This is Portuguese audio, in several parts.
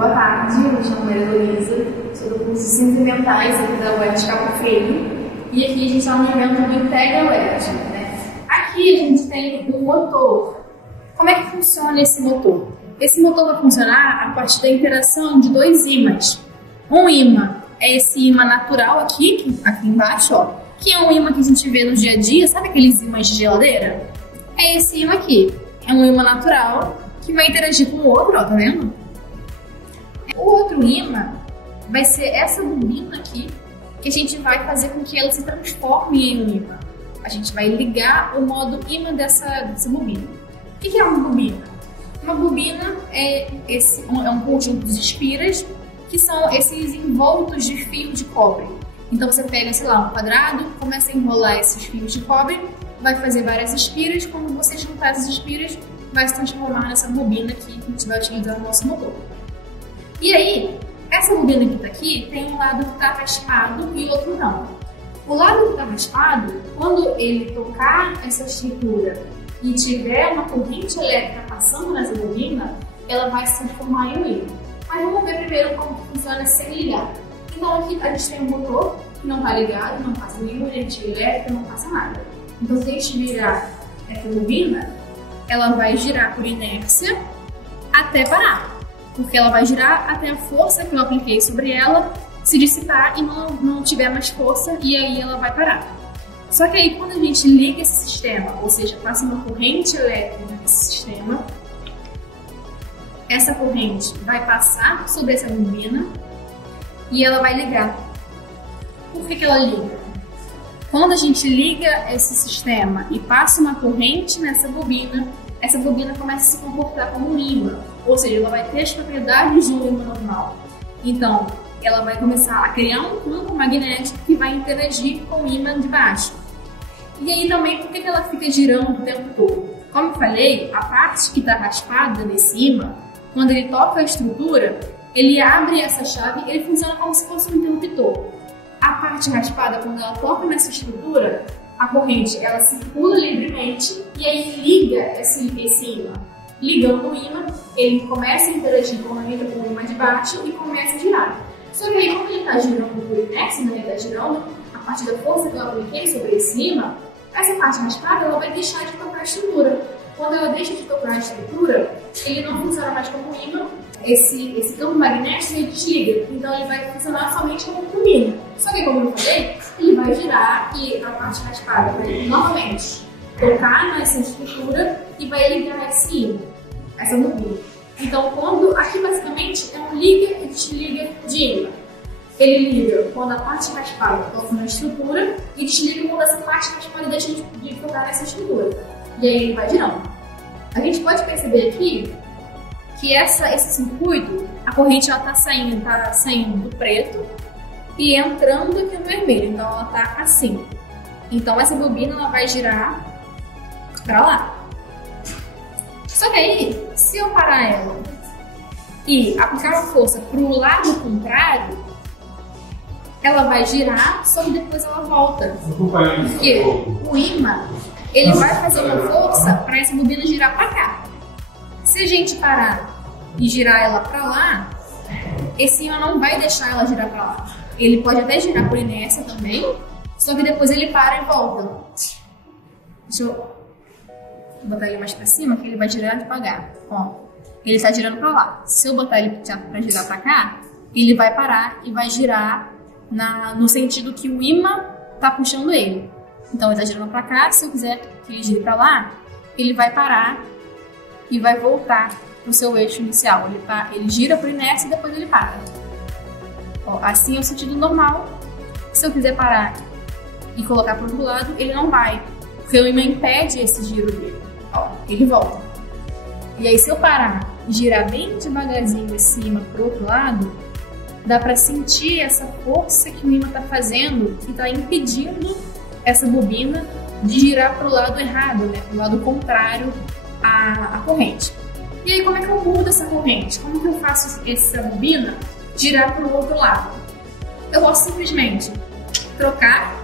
Boa tarde, me chamo Maria Luísa, sou do curso de Ciências Ambientais aqui da UERJ Cabo Frio e aqui a gente está no evento do Integra UERJ, né? Aqui a gente tem um motor. Como é que funciona esse motor? Esse motor vai funcionar a partir da interação de dois ímãs. Um ímã é esse ímã natural aqui embaixo, ó, que é um ímã que a gente vê no dia a dia, sabe aqueles ímãs de geladeira? É esse ímã aqui, é um ímã natural que vai interagir com o outro, ó, tá vendo? O outro ímã vai ser essa bobina aqui, que a gente vai fazer com que ela se transforme em um ímã. A gente vai ligar o modo ímã dessa bobina. O que é uma bobina? Uma bobina é um conjunto de espiras, que são esses envoltos de fio de cobre. Então você pega, sei lá, um quadrado, começa a enrolar esses fios de cobre, vai fazer várias espiras, quando você juntar essas espiras, vai se transformar nessa bobina que a gente vai utilizar no nosso motor. E aí, essa bobina que está aqui tem um lado que está raspado e o outro não. O lado que está raspado, quando ele tocar essa estrutura e tiver uma corrente elétrica passando nessa bobina, ela vai se transformar em um ímã. Mas vamos ver primeiro como funciona sem ligar. Então aqui a gente tem um motor que não está ligado, não passa nenhuma energia elétrica, não passa nada. Então se a gente virar essa bobina, ela vai girar por inércia até parar. Porque ela vai girar até a força que eu apliquei sobre ela se dissipar e não tiver mais força, e aí ela vai parar. Só que aí quando a gente liga esse sistema, ou seja, passa uma corrente elétrica nesse sistema, essa corrente vai passar sobre essa bobina e ela vai ligar. Por que ela liga? Quando a gente liga esse sistema e passa uma corrente nessa bobina, essa bobina começa a se comportar como um ímã, ou seja, ela vai ter as propriedades de um ímã normal. Então, ela vai começar a criar um campo magnético que vai interagir com o ímã de baixo. E aí também, por que ela fica girando o tempo todo? Como eu falei, a parte que está raspada nesse ímã, quando ele toca a estrutura, ele abre essa chave, ele funciona como se fosse um interruptor. A parte raspada, quando ela toca nessa estrutura, a corrente ela circula livremente e aí liga esse ímã. Ligando o ímã, ele começa a interagir com o ímã de baixo e começa a girar. Só que aí, como ele está girando por inércia, né, ele está girando a partir da força que eu apliquei sobre esse ímã, essa parte raspada ela vai deixar de tocar a estrutura. Quando ela deixa de tocar a estrutura, ele não funciona mais como ímã, esse campo magnético ele desliga, então ele vai funcionar somente como turbina. Só que, como eu falei, ele vai girar e a parte raspada vai novamente tocar nessa estrutura e vai ligar esse ímã, essa bobina. Então, aqui basicamente é um liga e desliga de ímã. Ele liga quando a parte raspada toca na estrutura e desliga quando essa parte raspada deixa de tocar nessa estrutura. E aí ele vai girando. A gente pode perceber aqui que esse circuito, a corrente está saindo do preto e entrando aqui no vermelho. Então ela está assim. Então essa bobina ela vai girar para lá. Só que aí, se eu parar ela e aplicar uma força para o lado contrário, ela vai girar, só que depois ela volta. Porque o ímã ele vai fazer uma força para essa bobina girar para cá. Se a gente parar e girar ela para lá, esse ímã não vai deixar ela girar para lá. Ele pode até girar por inércia também, só que depois ele para e volta. Deixa eu botar ele mais para cima, que ele vai girar devagar. Ó, ele está girando para lá. Se eu botar ele para girar para cá, ele vai parar e vai girar no sentido que o ímã está puxando ele. Então ele está girando para cá, se eu quiser que ele gire para lá, ele vai parar e vai voltar para o seu eixo inicial. Ele gira por inércia e depois ele para. Ó, assim é o sentido normal. Se eu quiser parar e colocar para o outro lado, ele não vai, porque o ímã impede esse giro dele. Ó, ele volta. E aí se eu parar e girar bem devagarzinho esse ímã para o outro lado, dá para sentir essa força que o ímã está fazendo, que está impedindo essa bobina de girar para o lado errado, né? Para o lado contrário à corrente. E aí como é que eu mudo essa corrente? Como que eu faço essa bobina girar para o outro lado? Eu posso simplesmente trocar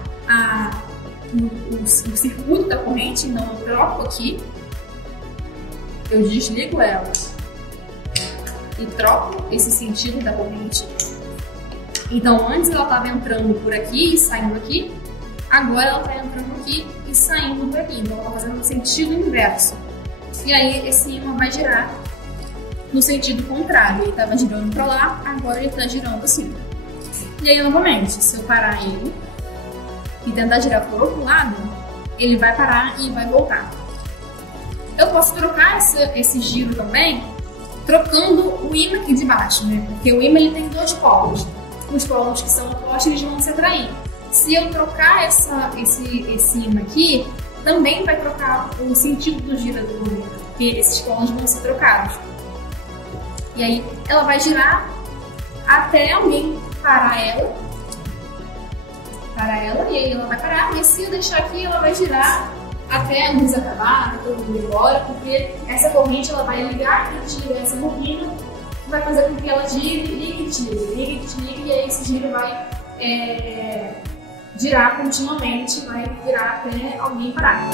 o circuito da corrente, então eu troco aqui, eu desligo ela e troco esse sentido da corrente. Então antes ela estava entrando por aqui e saindo aqui, agora ela está entrando aqui e saindo por aqui. Então ela está fazendo o sentido inverso. E aí esse ímã vai girar no sentido contrário. Ele estava girando para lá, agora ele está girando assim. E aí novamente, se eu parar ele e tentar girar para o outro lado, ele vai parar e vai voltar. Eu posso trocar esse giro também, trocando o ímã aqui de baixo, né? Porque o ímã ele tem dois polos. Os polos que são opostos, eles vão se atrair. Se eu trocar esse ímã aqui, também vai trocar o sentido do giro do bobina, porque esses polos vão ser trocados. E aí ela vai girar até alguém parar ela, e aí ela vai parar. E se eu deixar aqui, ela vai girar até a luz acabar, até todo mundo ir embora, porque essa corrente ela vai ligar e desligar essa bobina, que vai fazer com que ela gire, ligue e desligue, e aí esse giro vai girar continuamente, vai virar até alguém parar.